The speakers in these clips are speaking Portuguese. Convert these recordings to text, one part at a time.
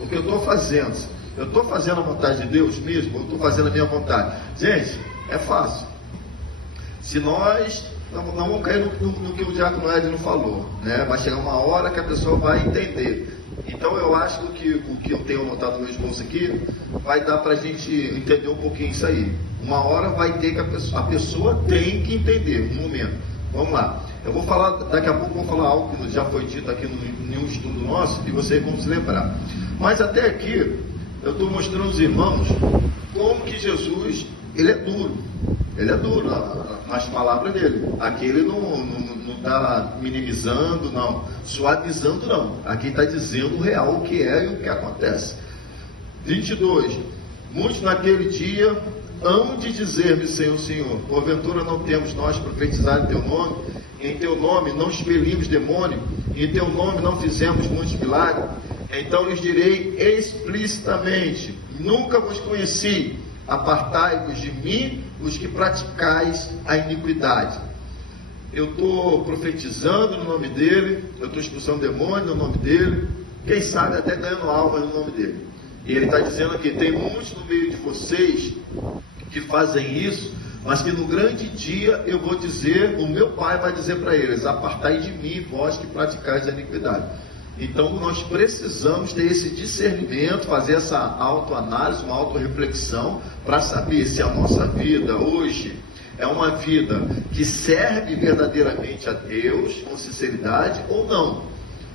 O que eu estou fazendo? Eu estou fazendo a vontade de Deus mesmo? Ou eu estou fazendo a minha vontade? Gente, é fácil. Se nós não vamos cair no que o diácono Ed não falou, né? Vai chegar uma hora que a pessoa vai entender. Então eu acho que o que eu tenho anotado no meu esboço aqui vai dar para a gente entender um pouquinho isso aí. Uma hora vai ter que a pessoa tem que entender, um momento. Vamos lá. Eu vou falar, daqui a pouco vou falar algo que já foi dito aqui em um estudo nosso e vocês vão se lembrar. Mas até aqui eu estou mostrando aos irmãos como que Jesus, ele é duro. Ele é duro nas palavras dele. Aqui ele não está minimizando, não, suavizando, não. Aqui está dizendo o real, o que é e o que acontece. 22. Muitos naquele dia hão de dizer-me, Senhor, Senhor, porventura não temos nós profetizado em teu nome? Em teu nome não expelimos demônio? Em teu nome não fizemos muitos milagres? Então lhes direi explicitamente: nunca vos conheci. Apartai-vos de mim, os que praticais a iniquidade. Eu estou profetizando no nome dele, eu estou expulsando demônio no nome dele, quem sabe até ganhando alma no nome dele. E ele está dizendo aqui: tem muitos no meio de vocês que fazem isso, mas que no grande dia eu vou dizer, o meu Pai vai dizer para eles: apartai de mim, vós que praticais a iniquidade. Então nós precisamos ter esse discernimento, fazer essa autoanálise, uma autorreflexão, para saber se a nossa vida hoje é uma vida que serve verdadeiramente a Deus, com sinceridade ou não.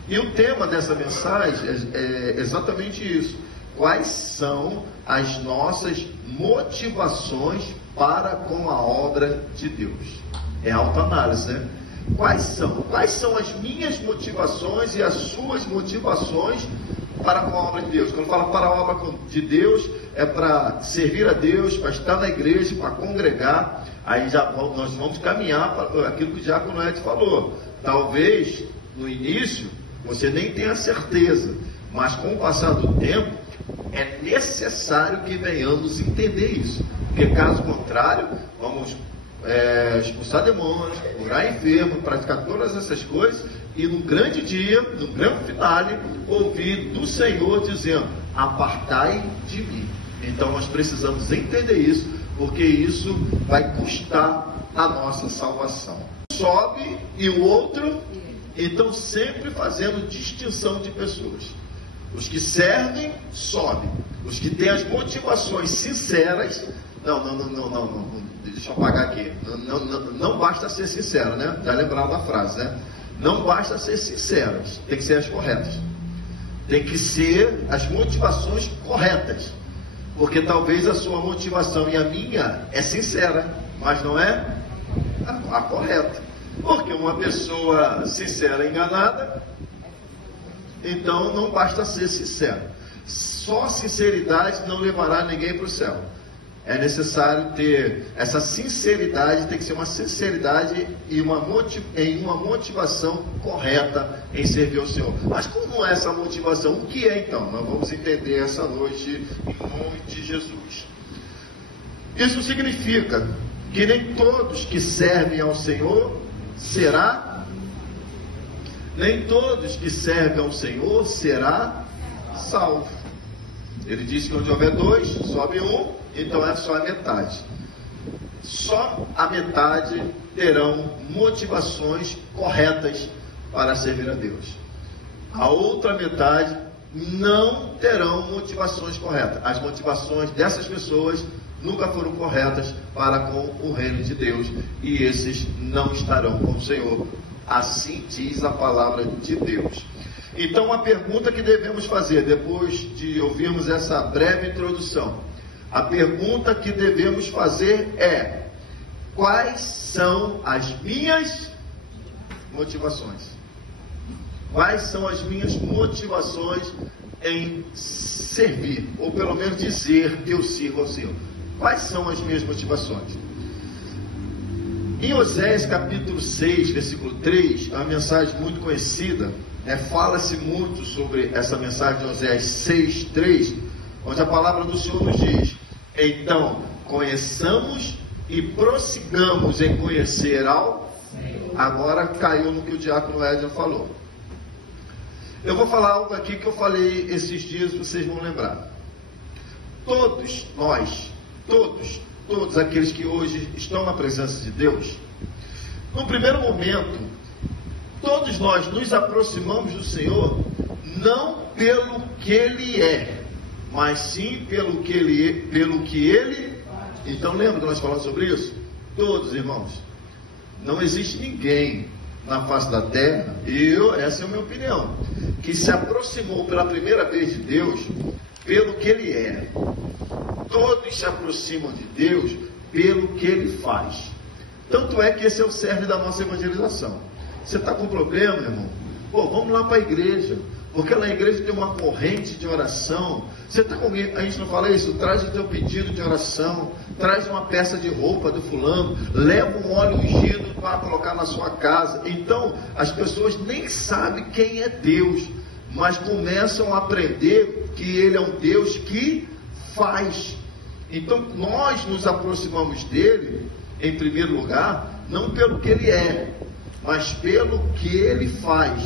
E o tema dessa mensagem é exatamente isso: quais são as nossas motivações para com a obra de Deus? É autoanálise, né? Quais são as minhas motivações e as suas motivações para com a obra de Deus? Quando fala para a obra de Deus, é para servir a Deus, para estar na igreja, para congregar. Aí nós vamos caminhar para aquilo que o diácono Ed falou. Talvez no início você nem tenha certeza, mas com o passar do tempo é necessário que venhamos entender isso, porque caso contrário vamos expulsar demônios, curar enfermo, praticar todas essas coisas, e no grande dia, no grande finale, ouvir do Senhor dizendo: apartai de mim. Então nós precisamos entender isso, porque isso vai custar a nossa salvação. Sobe e o outro, então sempre fazendo distinção de pessoas. Os que servem, sobem. Os que têm as motivações sinceras, não, deixa eu apagar aqui. Não basta ser sincero, né? Já lembraram da frase, né? Não basta ser sincero, tem que ser as corretas. Tem que ser as motivações corretas. Porque talvez a sua motivação e a minha é sincera, mas não é a correta. Porque uma pessoa sincera enganada, então não basta ser sincero. Só sinceridade não levará ninguém para o céu. É necessário ter essa sinceridade, tem que ser uma sinceridade e uma motivação correta em servir ao Senhor. Mas como é essa motivação? O que é então? Nós vamos entender essa noite em nome de Jesus. Isso significa que nem todos que servem ao Senhor nem todos que servem ao Senhor será salvo. Ele disse que onde houver dois, sobe um, então é só a metade. Só a metade terão motivações corretas para servir a Deus. A outra metade não terão motivações corretas. As motivações dessas pessoas nunca foram corretas para com o reino de Deus, e esses não estarão com o Senhor. Assim diz a palavra de Deus. Então a pergunta que devemos fazer, depois de ouvirmos essa breve introdução, a pergunta que devemos fazer é: quais são as minhas motivações? Quais são as minhas motivações em servir, ou pelo menos dizer que eu sirvo ao Senhor? Quais são as minhas motivações? Em Oséias capítulo 6, versículo 3, é uma mensagem muito conhecida, fala-se muito sobre essa mensagem de Oséias 6, 3, onde a palavra do Senhor nos diz: então, conheçamos e prossigamos em conhecer ao Senhor. Agora caiu no que o diácono Edson falou. Eu vou falar algo aqui que eu falei esses dias, vocês vão lembrar. Todos nós, todos aqueles que hoje estão na presença de Deus, no primeiro momento, todos nós nos aproximamos do Senhor, não pelo que Ele é, mas sim pelo que Ele. Então lembra que nós falamos sobre isso? Todos, irmãos. Não existe ninguém na face da terra, essa é a minha opinião, que se aproximou pela primeira vez de Deus pelo que Ele é. Todos se aproximam de Deus pelo que Ele faz. Tanto é que esse é o cerne da nossa evangelização. Você está com problema, irmão? Pô, vamos lá para a igreja, porque na igreja tem uma corrente de oração. Você está com alguém, a gente não fala isso? Traz o teu pedido de oração, traz uma peça de roupa do fulano, leva um óleo ungido para colocar na sua casa. Então, as pessoas nem sabem quem é Deus, mas começam a aprender que Ele é um Deus que faz. Então, nós nos aproximamos dEle, em primeiro lugar, não pelo que Ele é, mas pelo que Ele faz.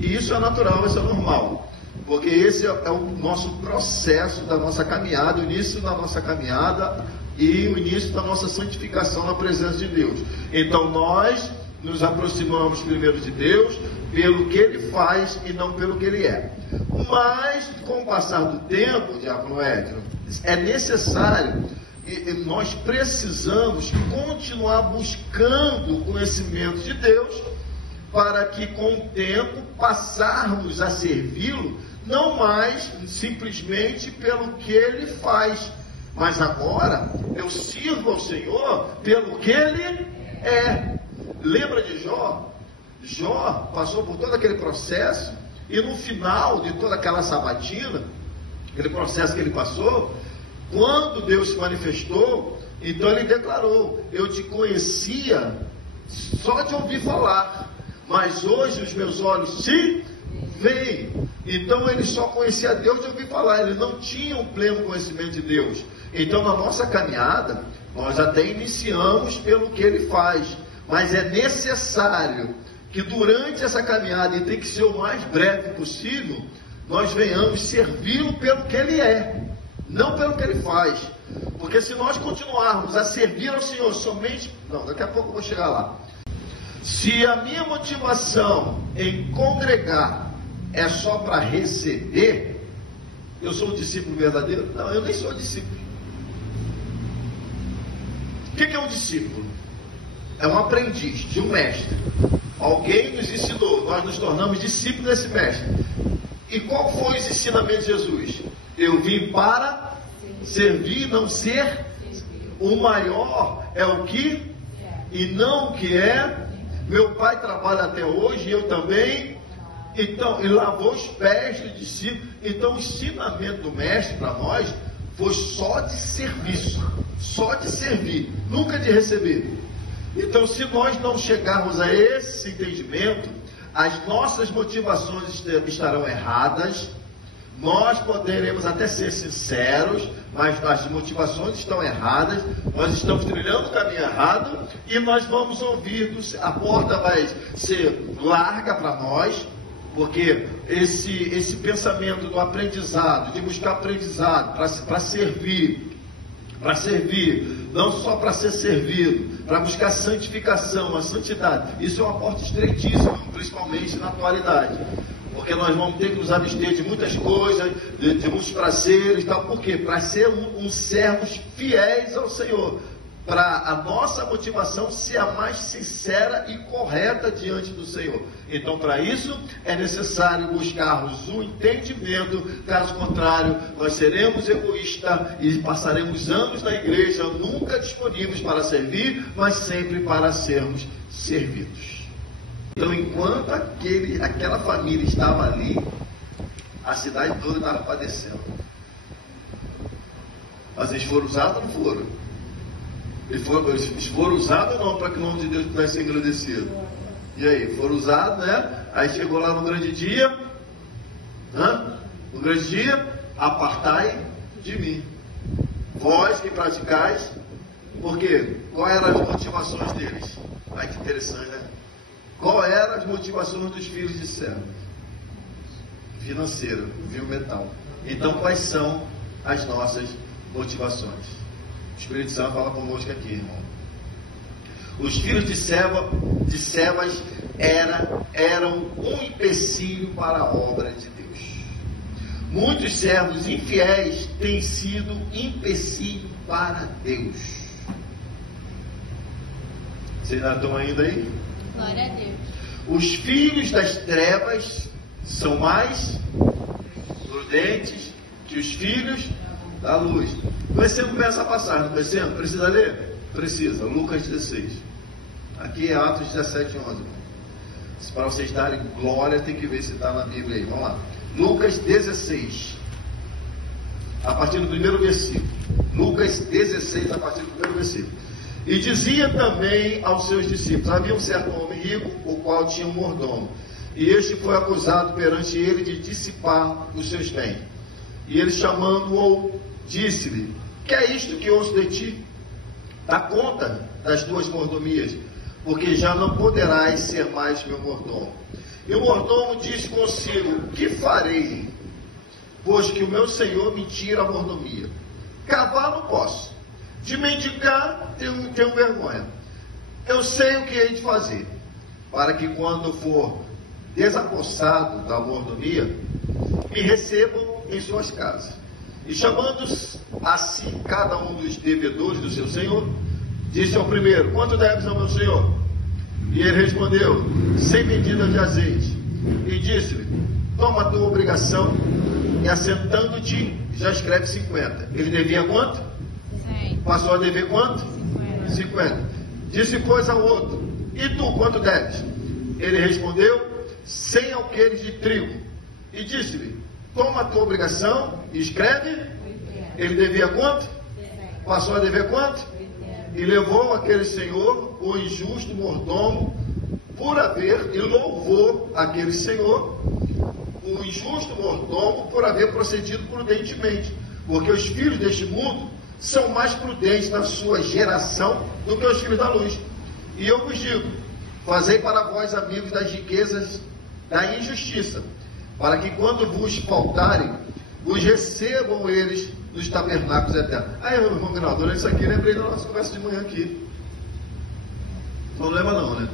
E isso é natural, isso é normal, porque esse é o nosso processo da nossa caminhada, o início da nossa caminhada e o início da nossa santificação na presença de Deus. Então nós nos aproximamos primeiro de Deus pelo que Ele faz e não pelo que Ele é. Mas com o passar do tempo, diácono Edson, é necessário, e nós precisamos continuar buscando o conhecimento de Deus, para que com o tempo passarmos a servi-lo, não mais simplesmente pelo que Ele faz, mas agora eu sirvo ao Senhor pelo que Ele é. Lembra de Jó? Jó passou por todo aquele processo, e no final de toda aquela sabatina, aquele processo que ele passou, quando Deus se manifestou, então ele declarou: eu te conhecia só de ouvir falar, mas hoje os meus olhos se veem. Então ele só conhecia Deus de ouvir falar, ele não tinha um pleno conhecimento de Deus. Então na nossa caminhada, nós até iniciamos pelo que Ele faz, mas é necessário que durante essa caminhada, e tem que ser o mais breve possível, nós venhamos servi-lo pelo que Ele é, não pelo que Ele faz. Porque se nós continuarmos a servir ao Senhor somente... Não, daqui a pouco eu vou chegar lá. Se a minha motivação em congregar é só para receber, eu sou um discípulo verdadeiro? Não, eu nem sou discípulo. O que é um discípulo? É um aprendiz de um mestre. Alguém nos ensinou, nós nos tornamos discípulos desse mestre. E qual foi os ensinamentos de Jesus? Eu vim para servir, não ser. O maior é o que e não o que é. Meu pai trabalha até hoje, eu também. Então, ele lavou os pés do discípulo. Então, o ensinamento do mestre para nós foi só de serviço, só de servir, nunca de receber. Então, se nós não chegarmos a esse entendimento, as nossas motivações estarão erradas. Nós poderemos até ser sinceros, mas as motivações estão erradas, nós estamos trilhando o caminho errado, e nós vamos ouvir, a porta vai ser larga para nós, porque esse pensamento do aprendizado, de buscar aprendizado para servir, não só para ser servido, para buscar santificação, a santidade, isso é uma porta estreitíssima, principalmente na atualidade. Porque nós vamos ter que nos abster de muitas coisas, de muitos prazeres e tal. Por quê? Para ser uns servos fiéis ao Senhor. Para a nossa motivação ser a mais sincera e correta diante do Senhor. Então, para isso, é necessário buscarmos um entendimento. Caso contrário, nós seremos egoístas e passaremos anos na igreja, nunca disponíveis para servir, mas sempre para sermos servidos. Então, enquanto aquela família estava ali, a cidade toda estava padecendo. Mas eles foram usados ou não foram? Eles foram usados ou não para que o nome de Deus pudesse ser engrandecido? E aí, foram usados, né? Aí chegou lá no grande dia. No grande dia, apartai de mim. Vós que praticais. Por quê? Qual eram as motivações deles? Ai, que interessante, né? Qual eram as motivações dos filhos de Sem? financeira, viu metal. Então, quais são as nossas motivações? O Espírito Santo fala conosco aqui, irmão. Os filhos de Sebas eram um empecilho para a obra de Deus. Muitos servos infiéis têm sido empecilho para Deus. Vocês ainda estão ainda aí? Glória a Deus. Os filhos das trevas são mais prudentes que os filhos da luz. Conhecemos bem essa passagem, não conhecemos? Precisa ler? Precisa. Lucas 16. Aqui é Atos 17, 11. Para vocês darem glória, tem que ver se está na Bíblia aí. Vamos lá. Lucas 16. A partir do primeiro versículo. Lucas 16, a partir do primeiro versículo. E dizia também aos seus discípulos: havia um certo homem rico, o qual tinha um mordomo. E este foi acusado perante ele de dissipar os seus bens. E ele, chamando-o, disse-lhe: que é isto que ouço de ti? Dá conta das tuas mordomias, porque já não poderás ser mais meu mordomo. E o mordomo disse consigo: que farei, pois que o meu senhor me tira a mordomia? Cavar não posso, de mendigar tenho vergonha. Eu sei o que hei de fazer, para que quando for desapossado da mordomia, me recebam em suas casas. E chamando a si cada um dos devedores do seu senhor, disse ao primeiro: quanto deves ao meu senhor? E ele respondeu: 100 medidas de azeite. E disse-lhe: toma a tua obrigação, e assentando-te, já escreve 50. Ele devia quanto? 100. Passou a dever quanto? 50. Disse, pois, ao outro: e tu, quanto deves? Ele respondeu: 100 alqueires de trigo. E disse-lhe: toma a tua obrigação e escreve. Ele devia quanto? Passou a dever quanto? E levou aquele senhor, o injusto mordomo, por haver, e louvou aquele senhor, o injusto mordomo, por haver procedido prudentemente. Porque os filhos deste mundo são mais prudentes na sua geração do que os filhos da luz. E eu vos digo: fazei para vós amigos das riquezas da injustiça, para que quando vos faltarem, vos recebam eles nos tabernáculos eternos. Aí, irmão Rinaldo, olha isso aqui, lembrei da nossa conversa de manhã aqui. Problema não, né?